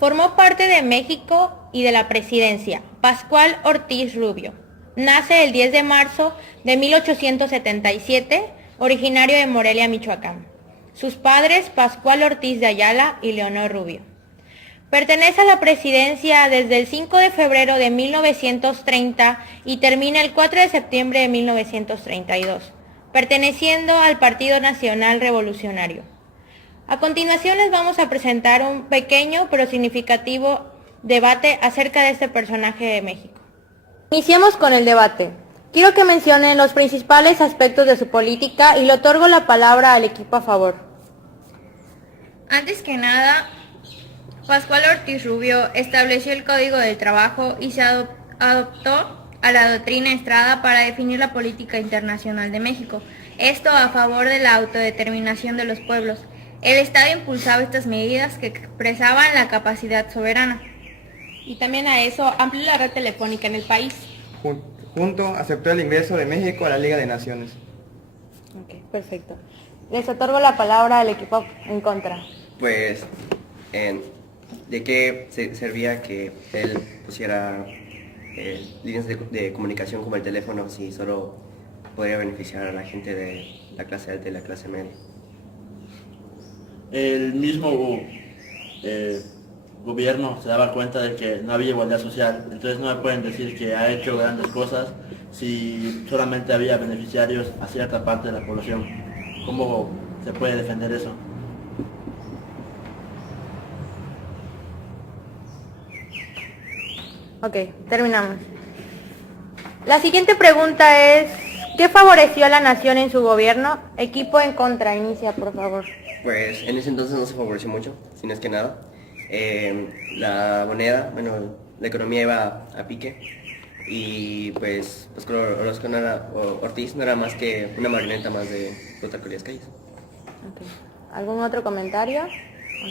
Formó parte de México y de la presidencia. Pascual Ortiz Rubio. Nace el 10 de marzo de 1877, originario de Morelia, Michoacán. Sus padres, Pascual Ortiz de Ayala y Leonor Rubio. Pertenece a la presidencia desde el 5 de febrero de 1930 y termina el 4 de septiembre de 1932, perteneciendo al Partido Nacional Revolucionario. A continuación les vamos a presentar un pequeño pero significativo debate acerca de este personaje de México. Iniciemos con el debate. Quiero que mencionen los principales aspectos de su política y le otorgo la palabra al equipo a favor. Antes que nada, Pascual Ortiz Rubio estableció el Código del Trabajo y se adoptó a la doctrina Estrada para definir la política internacional de México. Esto a favor de la autodeterminación de los pueblos. El Estado impulsaba estas medidas que expresaban la capacidad soberana. Y también a eso amplió la red telefónica en el país. Junto aceptó el ingreso de México a la Liga de Naciones. Ok, perfecto. Les otorgo la palabra al equipo en contra. Pues, ¿de qué servía que él pusiera líneas de comunicación como el teléfono si solo podría beneficiar a la gente de la clase alta y la clase media? El mismo gobierno se daba cuenta de que no había igualdad social, entonces no me pueden decir que ha hecho grandes cosas si solamente había beneficiarios a cierta parte de la población. ¿Cómo se puede defender eso? Ok, terminamos. La siguiente pregunta es, ¿qué favoreció a la nación en su gobierno? Equipo en contra, inicia por favor. Pues en ese entonces no se favoreció mucho, si no es que nada. La moneda, bueno, la economía iba a pique y pues Orozco Ortiz no era más que una marioneta más de Plutarco Elías Calles. Okay. ¿Algún otro comentario?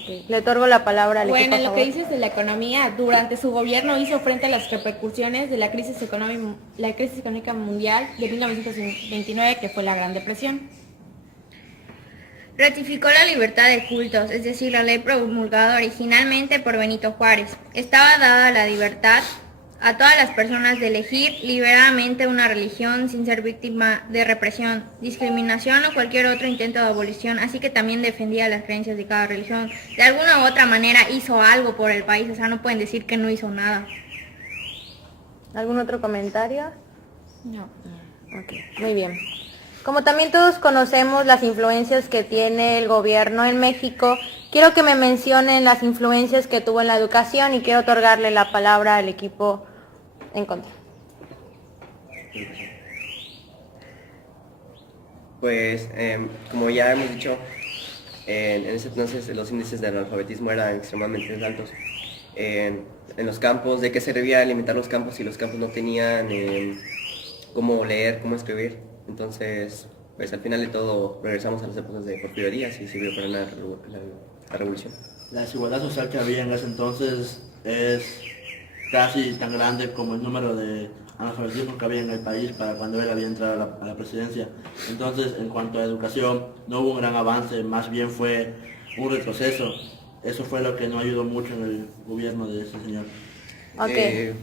Okay. Le otorgo la palabra al equipo. Bueno, a en lo favor. que dices de la economía, durante su gobierno hizo frente a las repercusiones de la crisis económica mundial de 1929, que fue la Gran Depresión. Ratificó la libertad de cultos, es decir, la ley promulgada originalmente por Benito Juárez. Estaba dada la libertad a todas las personas de elegir liberadamente una religión sin ser víctima de represión, discriminación o cualquier otro intento de abolición, así que también defendía las creencias de cada religión. De alguna u otra manera hizo algo por el país, o sea, no pueden decir que no hizo nada. ¿Algún otro comentario? No. Ok, muy bien. Como también todos conocemos las influencias que tiene el gobierno en México, quiero que me mencionen las influencias que tuvo en la educación y quiero otorgarle la palabra al equipo en contra. Pues, como ya hemos dicho, en ese entonces los índices de analfabetismo eran extremadamente altos. En los campos, ¿de qué servía limitar los campos si los campos no tenían cómo leer, cómo escribir? Entonces, pues al final de todo regresamos a las épocas de Porfirio Díaz y sirvió para la revolución. La desigualdad social que había en ese entonces es casi tan grande como el número de analfabetismo que había en el país para cuando él había entrado a la presidencia. Entonces, en cuanto a educación, no hubo un gran avance, más bien fue un retroceso. Eso fue lo que no ayudó mucho en el gobierno de ese señor. Ok.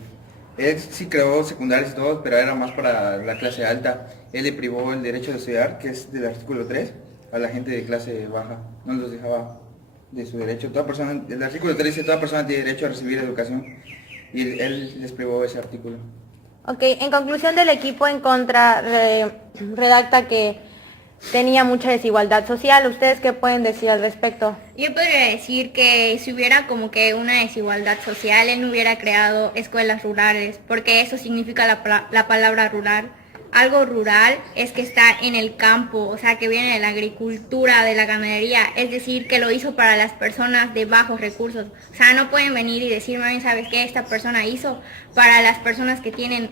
Él sí creó secundarias y todo, pero era más para la clase alta. Él le privó el derecho de estudiar, que es del artículo 3, a la gente de clase baja. No los dejaba de su derecho. El artículo 3 dice toda persona tiene derecho a recibir educación. Y él les privó ese artículo. Ok, en conclusión del equipo en contra, redacta que tenía mucha desigualdad social. ¿Ustedes qué pueden decir al respecto? Yo podría decir que si hubiera como que una desigualdad social, él no hubiera creado escuelas rurales, porque eso significa la palabra rural. Algo rural es que está en el campo, o sea, que viene de la agricultura, de la ganadería, es decir, que lo hizo para las personas de bajos recursos. O sea, no pueden venir y decirme, ¿sabes qué? Esta persona hizo para las personas que tienen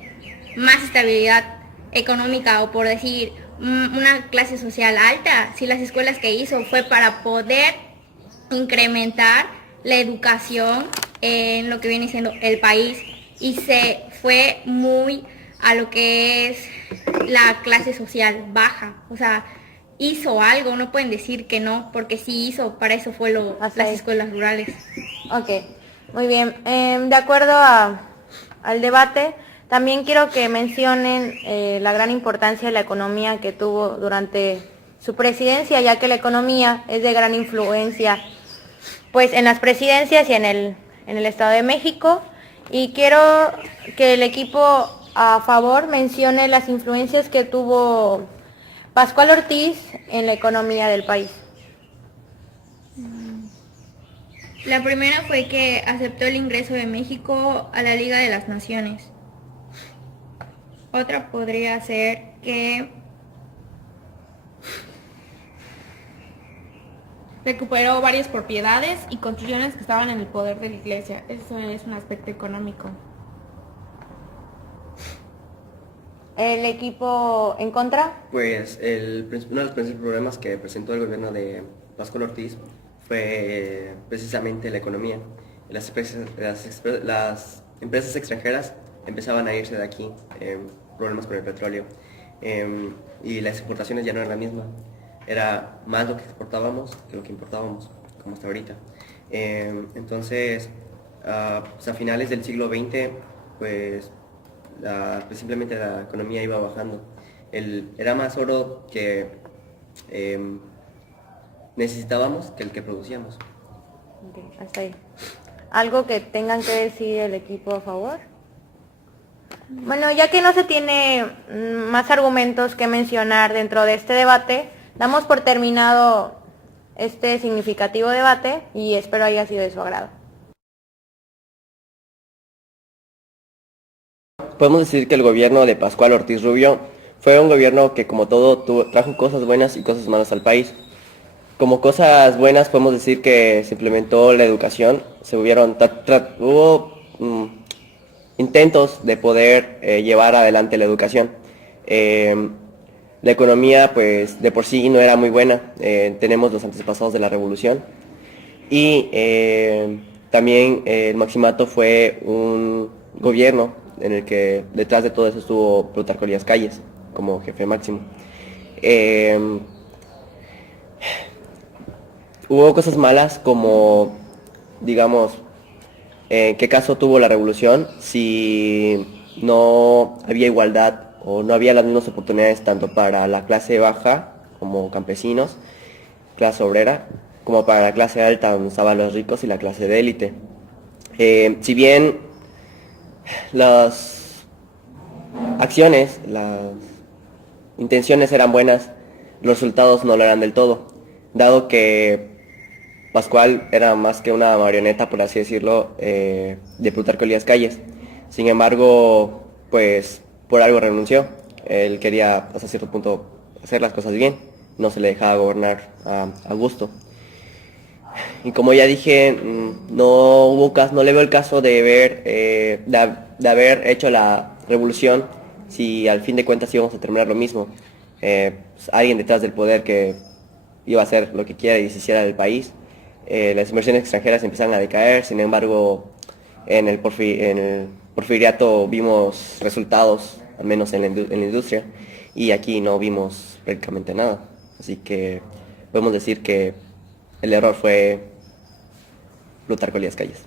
más estabilidad económica o por decir una clase social alta. Si las escuelas que hizo fue para poder incrementar la educación en lo que viene siendo el país y se fue muy a lo que es la clase social baja, o sea, hizo algo, no pueden decir que no, porque sí hizo, para eso fue las escuelas rurales. Ok, Muy bien, de acuerdo al debate, también quiero que mencionen la gran importancia de la economía que tuvo durante su presidencia, ya que la economía es de gran influencia pues en las presidencias y en el Estado de México. Y quiero que el equipo a favor mencione las influencias que tuvo Pascual Ortiz en la economía del país. La primera fue que aceptó el ingreso de México a la Liga de las Naciones. Otra podría ser que Recuperó varias propiedades y construcciones que estaban en el poder de la iglesia. Eso es un aspecto económico. ¿El equipo en contra? Pues uno de los principales problemas que presentó el gobierno de Pascual Ortiz fue precisamente la economía. Las empresas extranjeras empezaban a irse de aquí, problemas con el petróleo, y las exportaciones ya no eran la misma. Era más lo que exportábamos que lo que importábamos, como hasta ahorita. Entonces, pues a finales del siglo XX, pues simplemente la economía iba bajando. Era más oro que necesitábamos que el que producíamos. Ok, hasta ahí. ¿Algo que tengan que decir el equipo a favor? Bueno, ya que no se tiene más argumentos que mencionar dentro de este debate, damos por terminado este significativo debate y espero haya sido de su agrado. Podemos decir que el gobierno de Pascual Ortiz Rubio fue un gobierno que, como todo, trajo cosas buenas y cosas malas al país. Como cosas buenas podemos decir que se implementó la educación, hubo intentos de poder llevar adelante la educación. La economía pues de por sí no era muy buena, tenemos los antepasados de la revolución y también el Maximato fue un gobierno en el que detrás de todo eso estuvo Plutarco Elías Calles como jefe máximo. Hubo cosas malas como, digamos, ¿qué caso tuvo la revolución si no había igualdad o no había las mismas oportunidades tanto para la clase baja como campesinos, clase obrera, como para la clase alta donde estaban los ricos y la clase de élite? Si bien las acciones, las intenciones eran buenas, los resultados no lo eran del todo, dado que Pascual era más que una marioneta, por así decirlo, de Plutarco Elías Calles. Sin embargo, pues por algo renunció. Él quería hasta cierto punto hacer las cosas bien, no se le dejaba gobernar a gusto. Y como ya dije, no le veo el caso de haber hecho la revolución si al fin de cuentas íbamos a terminar lo mismo. Pues, alguien detrás del poder que iba a hacer lo que quiera y se hiciera del país. Las inversiones extranjeras empezaron a decaer, sin embargo, en el porfiriato vimos resultados, al menos en la industria, y aquí no vimos prácticamente nada. Así que podemos decir que el error fue Plutarco Elías Calles.